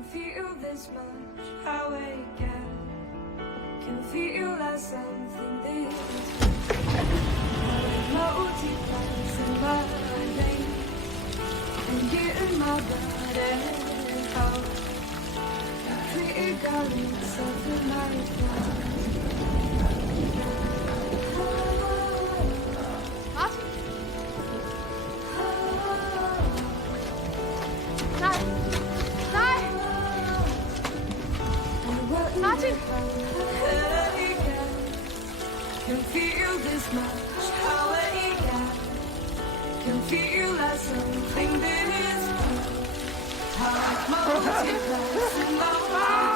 Can feel this much how I can feel like something this multiplies in my veins and getting my blood and heart. Pretty girl, it's something like that. Martin! Can feel this much how I can feel like something that is how it multiplies in my mind.